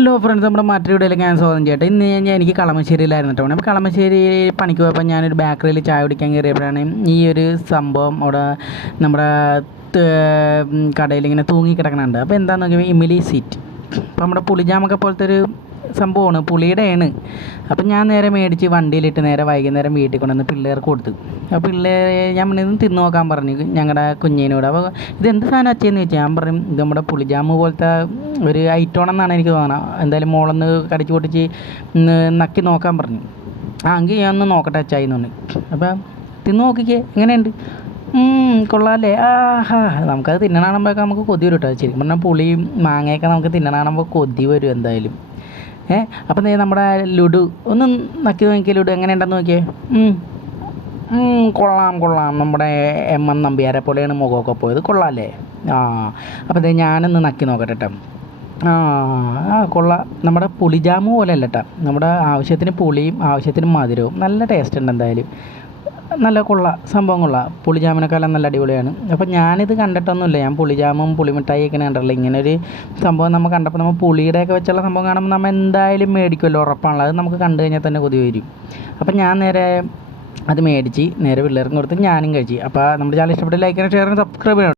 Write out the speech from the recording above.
Hello friends, നമ്മുടെ മറ്റൊരു വീഡിയോയിലേക്ക് ഞാൻ സ്വാഗതം ചെയ്യട്ടെ. ഇന്ന് എനിക്ക് കളമശ്ശേരിയിലായിരുന്നു കേട്ടോ. അപ്പോൾ കളമശ്ശേരി പണിക്ക് പോയപ്പോൾ ഞാനൊരു ബേക്കറിയിൽ ചായ കുടിക്കാൻ കയറിയപ്പോഴാണ് ഈ ഒരു സംഭവം അവിടെ നമ്മുടെ കടയിൽ ഇങ്ങനെ തൂങ്ങിക്കിടക്കണുണ്ട്. അപ്പോൾ എന്താണെന്ന് നോക്കിയാൽ ഇമിലി സീറ്റ്, അപ്പോൾ നമ്മുടെ പുളിജാമൊക്കെ പോലത്തെ ഒരു സംഭവമാണ്, പുളിയുടെയാണ്. അപ്പം ഞാൻ നേരെ മേടിച്ച് വണ്ടിയിലിട്ട് നേരെ വൈകുന്നേരം വീട്ടിൽ കൊണ്ടുവന്ന് പിള്ളേർക്ക് കൊടുത്തു. അപ്പോൾ പിള്ളേരെ ഞാൻ ഇന്ന് തിന്ന് നോക്കാൻ പറഞ്ഞു ഞങ്ങളുടെ കുഞ്ഞിനോട്. അപ്പോൾ ഇതെന്ത് സാധനം അച്ചയെന്ന് ചോദിച്ചാൽ ഞാൻ പറയും ഇത് നമ്മുടെ പുളിജാമ് പോലത്തെ ഒരു ഐറ്റമാണെന്നാണ് എനിക്ക് തോന്നുന്നത്. എന്തായാലും മോളൊന്ന് കടിച്ച് പൊട്ടിച്ച് നക്കി നോക്കാൻ പറഞ്ഞു. എങ്കിൽ ഞാൻ ഒന്ന് നോക്കട്ടെ അച്ചായി എന്ന് പറഞ്ഞു. അപ്പം തിന്ന് നോക്കിക്കേ എങ്ങനെയുണ്ട്. കൊള്ളാമല്ലേ. നമുക്കത് തിന്നണാകുമ്പോഴൊക്കെ നമുക്ക് കൊതി വരും കേട്ടോ. ശരിക്കും പറഞ്ഞാൽ പുളിയും മാങ്ങയൊക്കെ നമുക്ക് തിന്നണാകുമ്പോൾ കൊതി വരും എന്തായാലും. അപ്പം നമ്മുടെ ലുഡു ഒന്ന് നക്കി നോക്കിയേ. ലുഡു എങ്ങനെയുണ്ടെന്ന് നോക്കിയേ. കൊള്ളാം കൊള്ളാം, നമ്മുടെ എം നമ്പ്യാരെ പോലെയാണ് മുഖമൊക്കെ പോയത്. കൊള്ളാമല്ലേ. അപ്പം ഞാനൊന്ന് നക്കി നോക്കട്ടെ കേട്ടോ. കൊള്ളാം. നമ്മുടെ പുളിജാമ് പോലെ അല്ല കേട്ടോ, നമ്മുടെ ആവശ്യത്തിന് പുളിയും ആവശ്യത്തിന് മധുരവും നല്ല ടേസ്റ്റ് ഉണ്ട് എന്തായാലും. നല്ല കൊള്ളാം, സംഭവം കൊള്ളാം. പുളിജാമിനെക്കാളും നല്ല അടിപൊളിയാണ്. അപ്പോൾ ഞാനിത് കണ്ടിട്ടൊന്നുമില്ല, ഞാൻ പുളിജാമും പുളിമിഠായി ഒക്കെ കണ്ടിട്ടില്ല. ഇങ്ങനൊരു സംഭവം നമ്മൾ കണ്ടപ്പോൾ നമ്മൾ പുളിയുടെയൊക്കെ വെച്ചുള്ള സംഭവം കാണുമ്പോൾ നമ്മൾ എന്തായാലും മേടിക്കുമല്ലോ, ഉറപ്പാണല്ലോ. അത് നമുക്ക് കണ്ടു കഴിഞ്ഞാൽ തന്നെ കൊതി വരും. അപ്പം ഞാൻ നേരെ അത് മേടിച്ച് നേരെ പിള്ളേർക്കും കൊടുത്ത് ഞാനും കഴിച്ചു. അപ്പോൾ നമ്മുടെ ചാനൽ ഇഷ്ടപ്പെട്ട് ലൈക്ക് ചെയ്യണം, ഷെയർ ചെയ്യണം, സബ്സ്ക്രൈബ് ചെയ്യണം.